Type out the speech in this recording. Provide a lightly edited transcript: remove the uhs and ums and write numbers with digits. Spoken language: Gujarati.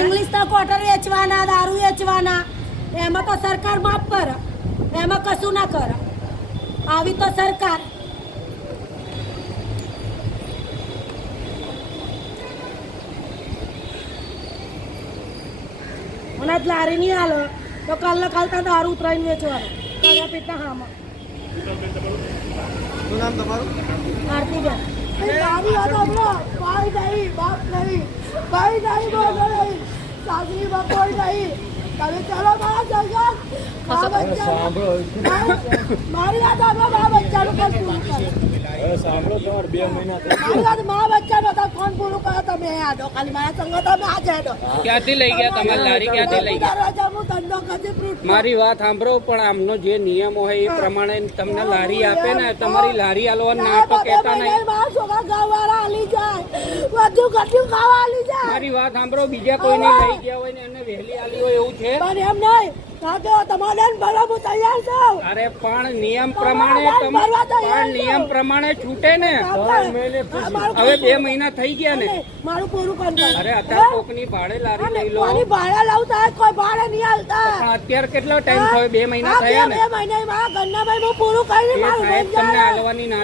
ઇંગ્લિશ તો ક્વાર્ટર વેચવાના, દારૂ વેચવાના, એમાં તો સરકાર માફ કરે, એમાં કશું ના કરે. આવી તો સરકાર. મને જ લારી નહીં હાલો તો કાલના કાલતા દારૂ ઉતરાઈને વેચવાનો તારા પેટના હામાં. શું નામ તમારું? આરતીબેન. તારી વાત સાંભળો. ભાઈ નહીં, બાપ નહીં, ભાઈ નહીં, બાપ નહીં, સાસરી બાપ કોઈ નહીં. તમે ચલો મારા જગ્યા મારી વાત સાંભળો. મારા બચ્ચાનું કોણ પૂરું કરે? સાંભળો તમારે 2 મહિના મારી વાત મારા બચ્ચાનું હતા કોણ પૂરું કરે? તમે આડો ખાલી મારા સંગ તમે આજે આડો. ક્યાંથી લઈ ગયા તમારી લારી? ક્યાંથી લઈ ગયા? દરવાજા હું ધંધો કરતી ફ્રૂટ. મારી વાત સાંભળો, પણ આમનો જે નિયમ હોય એ પ્રમાણે તમને લારી આપે ને, તમારી લારી આલવા ના તો કહેતા નહીં. મારા છોકરા ગાવાળા હાલી જાય, બધું ઘટ્યું ખાવા હાલી જાય. મારી વાત સાંભળો, બીજા કોઈને લઈ ગયા હોય ને એને વહેલી આલી હોય એવું છે? પણ એમ નહીં, કાકે તમારે ભરવા હું તૈયાર છું. અરે પણ નિયમ પ્રમાણે પણ નિયમ પ્રમાણે છૂટે ને. હવે 2 મહિના થઈ ગયા ને. મારું પૂરું કરી. અરે અત્યારે કોકની ભાડે લારી લઈ લો. કોની ભાડે લાવતા કોઈ ભાડે નહીં હાલતા. પણ અત્યારે કેટલો ટાઈમ થયો? 2 મહિના થયા ને. 2 મહિના મારા ઘરના ભાઈ હું પૂરું કરીને એ મારું સાહેબ બંધ તમને જાય. હાલવાની ના